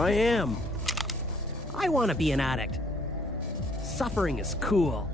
I am. I want to be an addict. Suffering is cool.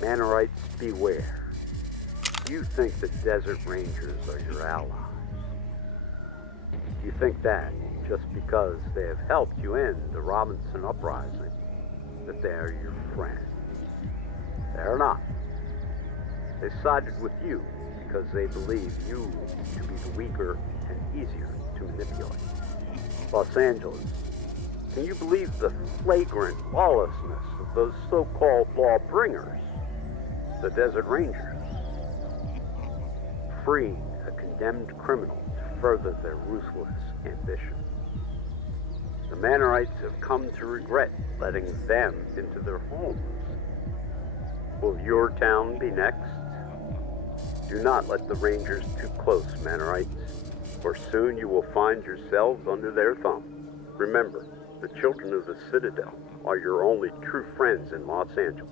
Manorites, beware. You think the Desert Rangers are your allies. You think that just because they have helped you end the Robinson Uprising, that they are your friends. They are not. They sided with you because they believe you to be the weaker and easier to manipulate. Los Angeles, can you believe the flagrant lawlessness of those so-called lawbringers? The Desert Rangers, freeing a condemned criminal to further their ruthless ambition. The Manorites have come to regret letting them into their homes. Will your town be next? Do not let the Rangers too close, Manorites, for soon you will find yourselves under their thumb. Remember, the children of the Citadel are your only true friends in Los Angeles.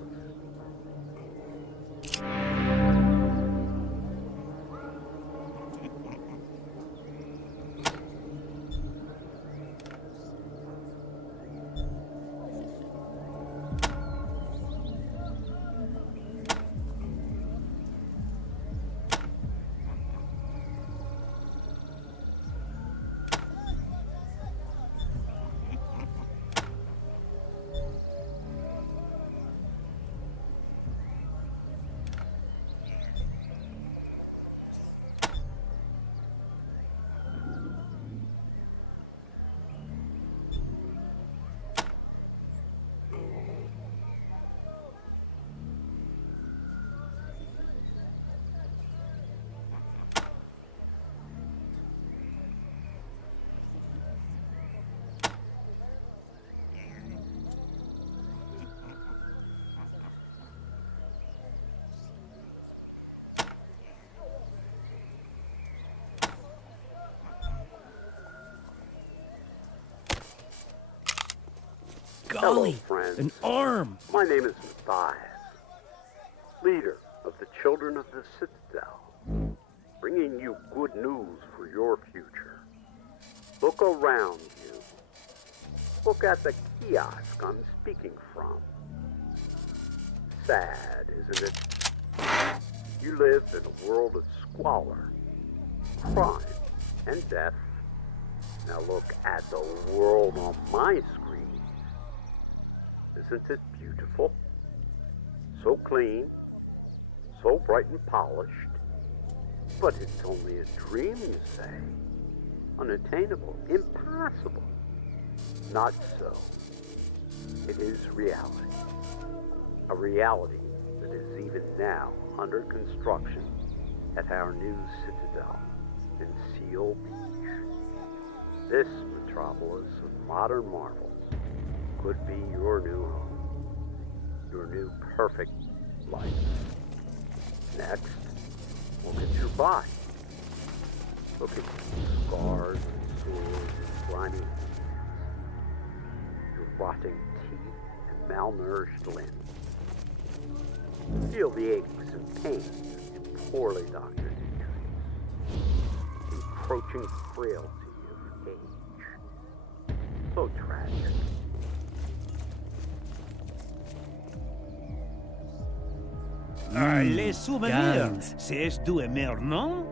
Golly, friends. an arm! My name is Matthias, leader of the Children of the Citadel, bringing you good news for your future. Look around you. Look at the kiosk I'm speaking from. Sad, isn't it? You live in a world of squalor, crime, and death. Now look at the world on my screen. Isn't it beautiful? So clean, so bright and polished. But it's only a dream, you say. Unattainable, impossible. Not so. It is reality. A reality that is even now under construction at our new citadel in Seal Beach. This metropolis of modern marvels could be your new home, your new perfect life. Next, look at your body. Look at your scars and sores and grimy hands, your rotting teeth and malnourished limbs. Feel the aches and pains in poorly doctored injuries, the encroaching frailty of age. So tragic. Les souvenirs, Guns. c'est du aimer, non?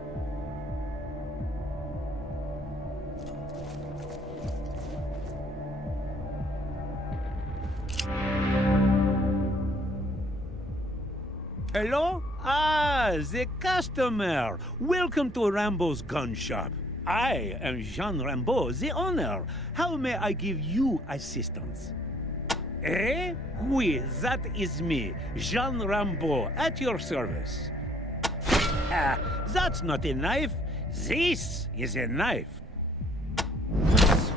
Hello? Ah, the customer. Welcome to Rambo's gun shop. I am Jean Rambo, the owner. How may I give you assistance? Eh? Oui, that is me, Jean Rambo, at your service. Ah, that's not a knife. This is a knife.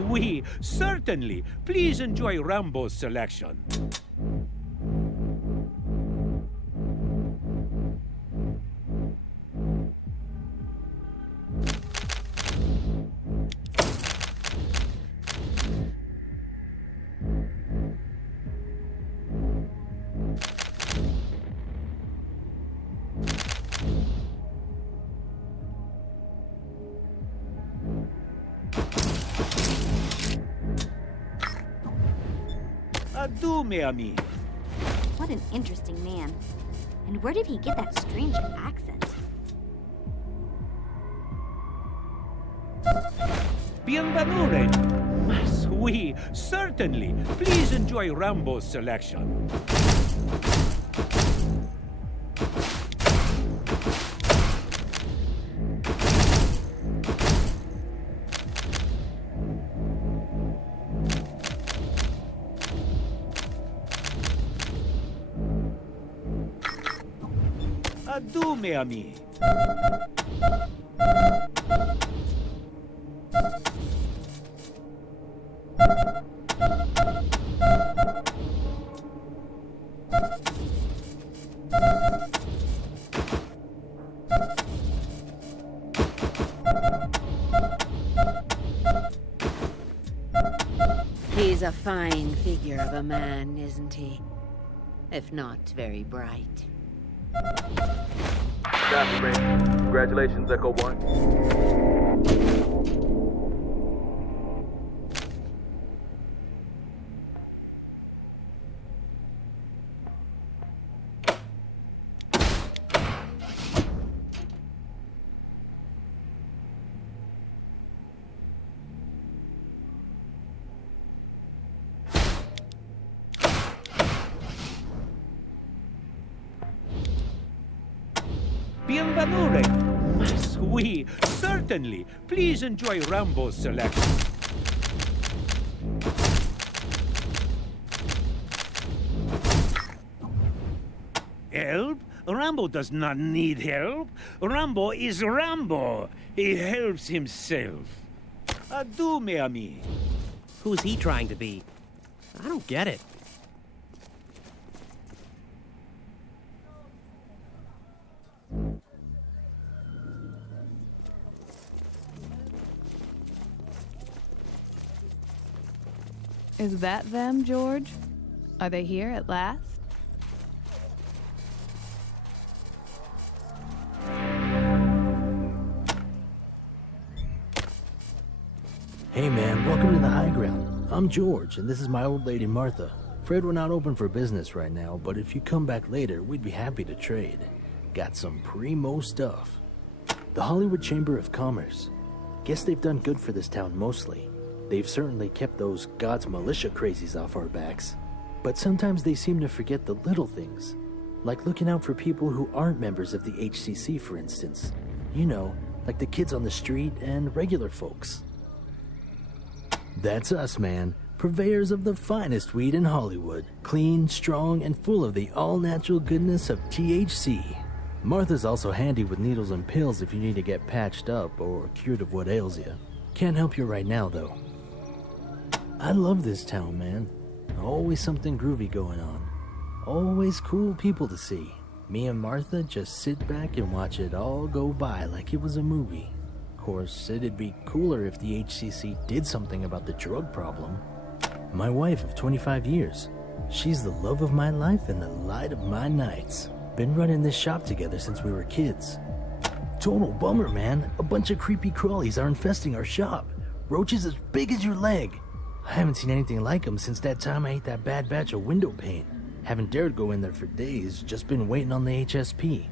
Oui, certainly. Please enjoy Rambo's selection. Adieu, mes amis. What an interesting man. And where did he get that strange accent? Bienvenue. Mas oui, certainly. Please enjoy Rambo's selection. Adieu, mes amis. He's a fine figure of a man, isn't he? If not very bright. Copy, man. Congratulations, Echo 1. Bienvenue. Mas oui, certainly. Please enjoy Rambo's selection. Help? Rambo does not need help. Rambo is Rambo. He helps himself. Adieu, mes amis. Who's he trying to be? I don't get it. Is that them, George? Are they here at last? Hey man, welcome to the high ground. I'm George, and this is my old lady Martha. Afraid we're not open for business right now, but if you come back later, we'd be happy to trade. Got some primo stuff. The Hollywood Chamber of Commerce. Guess they've done good for this town mostly. They've certainly kept those God's militia crazies off our backs. But sometimes they seem to forget the little things. Like looking out for people who aren't members of the HCC, for instance. You know, like the kids on the street and regular folks. That's us, man. Purveyors of the finest weed in Hollywood. Clean, strong, and full of the all-natural goodness of THC. Martha's also handy with needles and pills if you need to get patched up or cured of what ails you. Can't help you right now, though. I love this town, man. Always something groovy going on. Always cool people to see. Me and Martha just sit back and watch it all go by like it was a movie. Of course, it'd be cooler if the HCC did something about the drug problem. My wife of 25 years. She's the love of my life and the light of my nights. Been running this shop together since we were kids. Total bummer, man. A bunch of creepy crawlies are infesting our shop. Roaches as big as your leg. I haven't seen anything like them since that time I ate that bad batch of window paint. Haven't dared go in there for days, just been waiting on the HSP.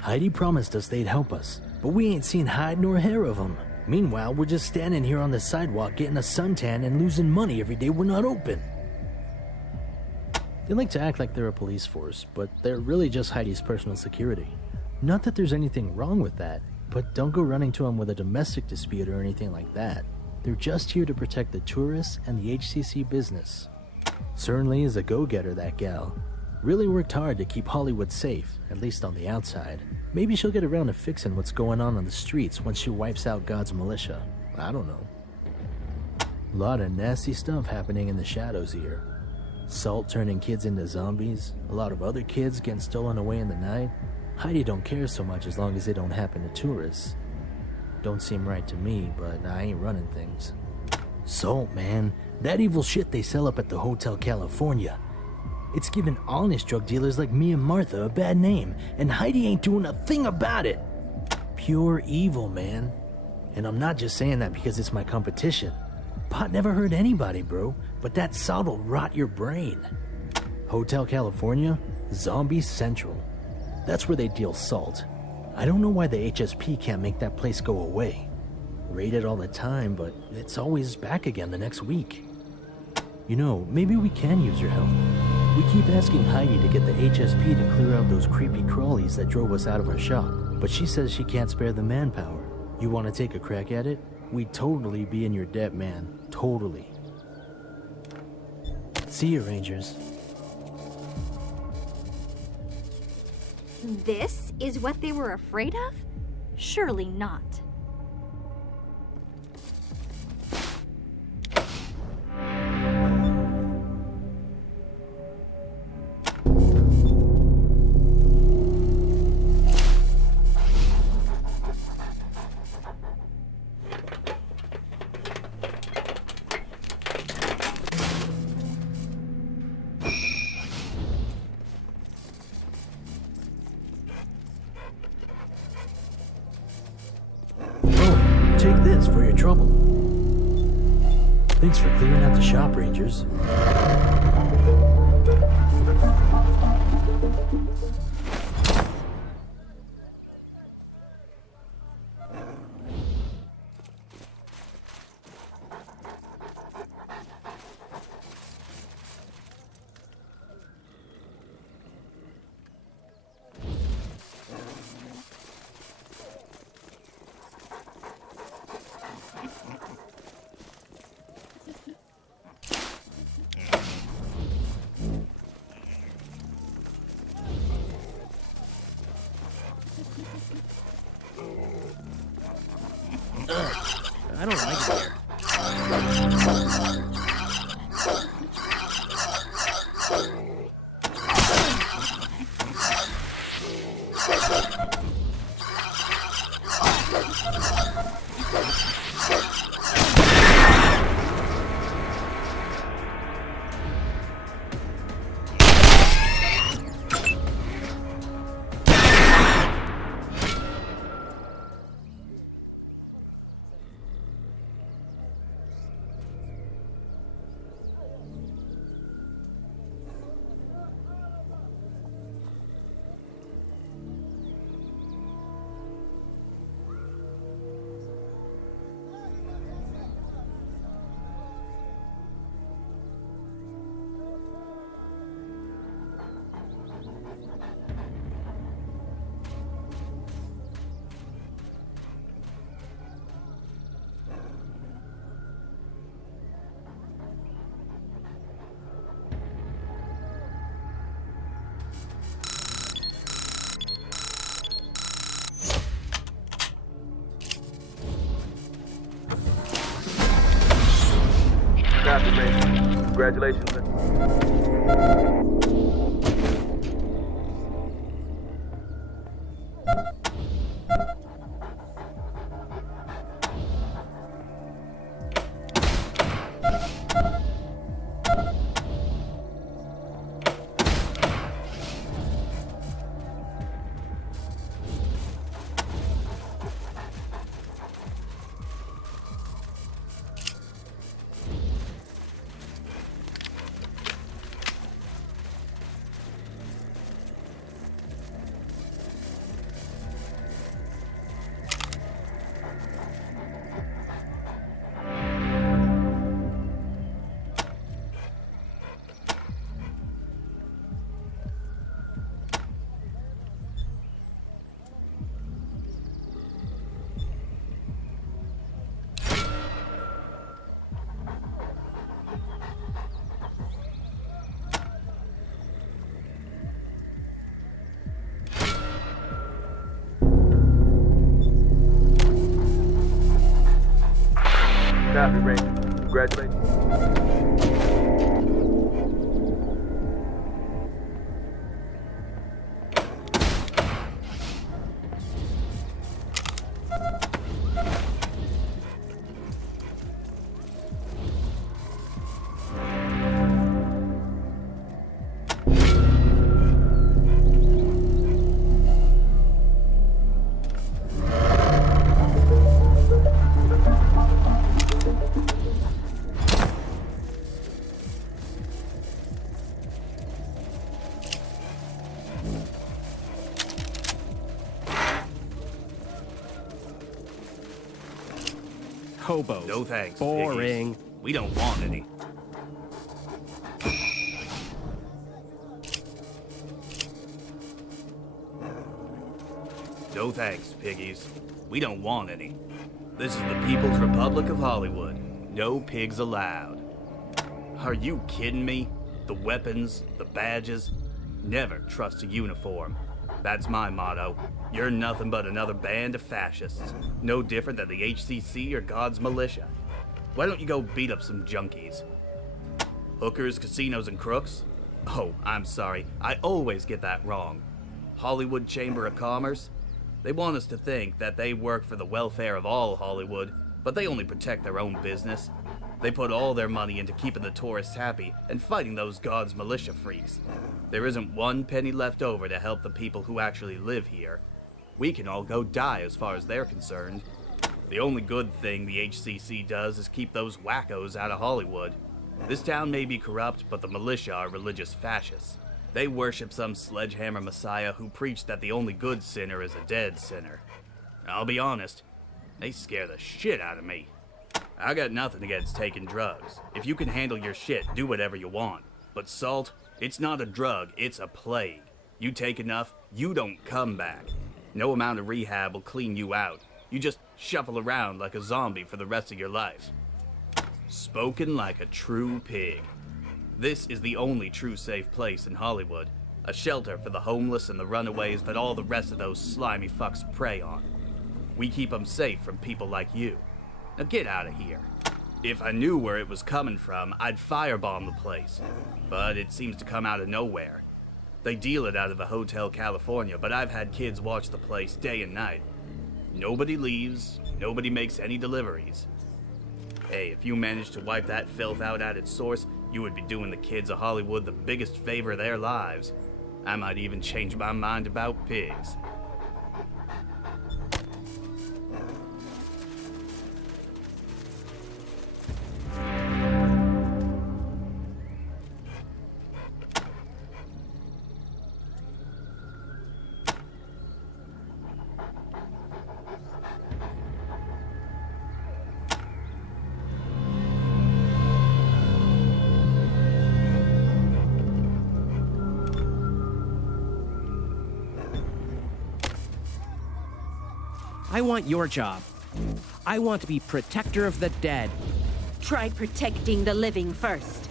Heidi promised us they'd help us, but we ain't seen hide nor hair of them. Meanwhile, we're just standing here on the sidewalk getting a suntan and losing money every day we're not open. They like to act like they're a police force, but they're really just Heidi's personal security. Not that there's anything wrong with that, but don't go running to them with a domestic dispute or anything like that. They're just here to protect the tourists and the HCC business. Certainly is a go-getter, that gal. Really worked hard to keep Hollywood safe, at least on the outside. Maybe she'll get around to fixing what's going on the streets once she wipes out God's militia. I don't know. A lot of nasty stuff happening in the shadows here. Salt turning kids into zombies, a lot of other kids getting stolen away in the night. Heidi don't care so much as long as it don't happen to tourists. Don't seem right to me, but I ain't running things. Salt, man. That evil shit they sell up at the Hotel California. It's giving honest drug dealers like me and Martha a bad name, and Heidi ain't doing a thing about it. Pure evil, man. And I'm not just saying that because it's my competition. Pot never hurt anybody, bro, but that salt'll rot your brain. Hotel California, Zombie Central. That's where they deal salt. I don't know why the HSP can't make that place go away. Raided all the time, but it's always back again the next week. You know, maybe we can use your help. We keep asking Heidi to get the HSP to clear out those creepy crawlies that drove us out of our shop, but she says she can't spare the manpower. You want to take a crack at it? We'd totally be in your debt, man. Totally. See you, Rangers. This is what they were afraid of? Surely not. take this for your trouble. Thanks for clearing out the shop, Rangers. I don't like it here. Copy, Ranger. Congratulations. Copy, Ranger. Congratulations. Hobos. No thanks. Boring. Piggies. We don't want any. No thanks, piggies. We don't want any. This is the People's Republic of Hollywood. No pigs allowed. Are you kidding me? The weapons, the badges. Never trust a uniform. That's my motto. You're nothing but another band of fascists. No different than the HCC or God's militia. Why don't you go beat up some junkies? Hookers, casinos, and crooks? Oh, I'm sorry. I always get that wrong. Hollywood Chamber of Commerce? They want us to think that they work for the welfare of all Hollywood, but they only protect their own business. They put all their money into keeping the tourists happy and fighting those God's militia freaks. There isn't one penny left over to help the people who actually live here. We can all go die as far as they're concerned. The only good thing the HCC does is keep those wackos out of Hollywood. This town may be corrupt, but the militia are religious fascists. They worship some sledgehammer messiah who preached that the only good sinner is a dead sinner. I'll be honest, they scare the shit out of me. I got nothing against taking drugs. If you can handle your shit, do whatever you want. But salt, it's not a drug, it's a plague. You take enough, you don't come back. No amount of rehab will clean you out. You just shuffle around like a zombie for the rest of your life. Spoken like a true pig. This is the only true safe place in Hollywood. A shelter for the homeless and the runaways that all the rest of those slimy fucks prey on. We keep them safe from people like you. Now get out of here. If I knew where it was coming from, I'd firebomb the place. But it seems to come out of nowhere. They deal it out of the Hotel California, but I've had kids watch the place day and night. Nobody leaves, nobody makes any deliveries. Hey, if you managed to wipe that filth out at its source, you would be doing the kids of Hollywood the biggest favor of their lives. I might even change my mind about pigs. I want your job. I want to be protector of the dead. Try protecting the living first.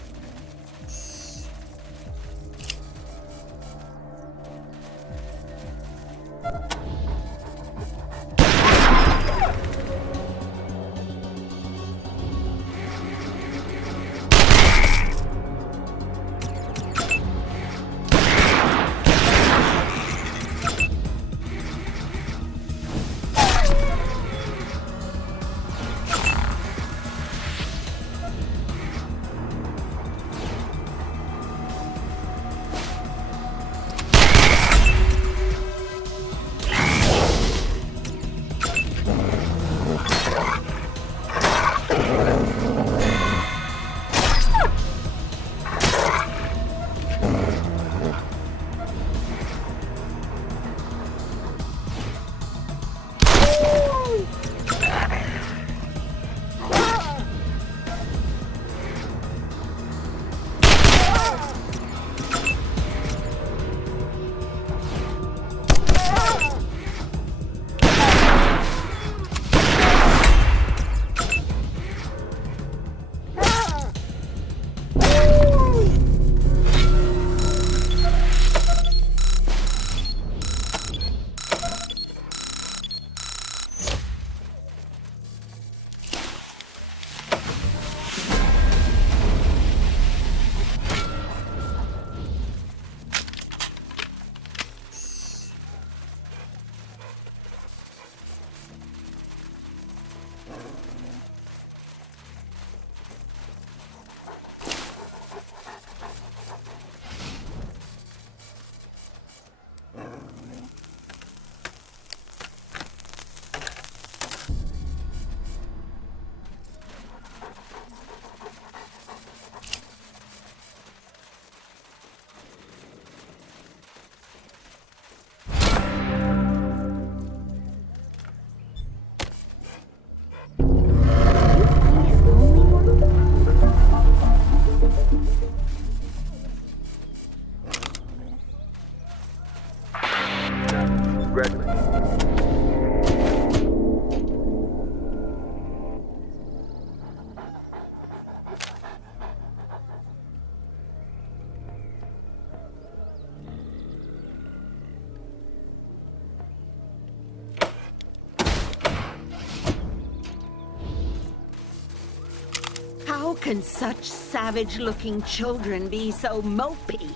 How can such savage-looking children be so mopey?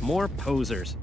More posers.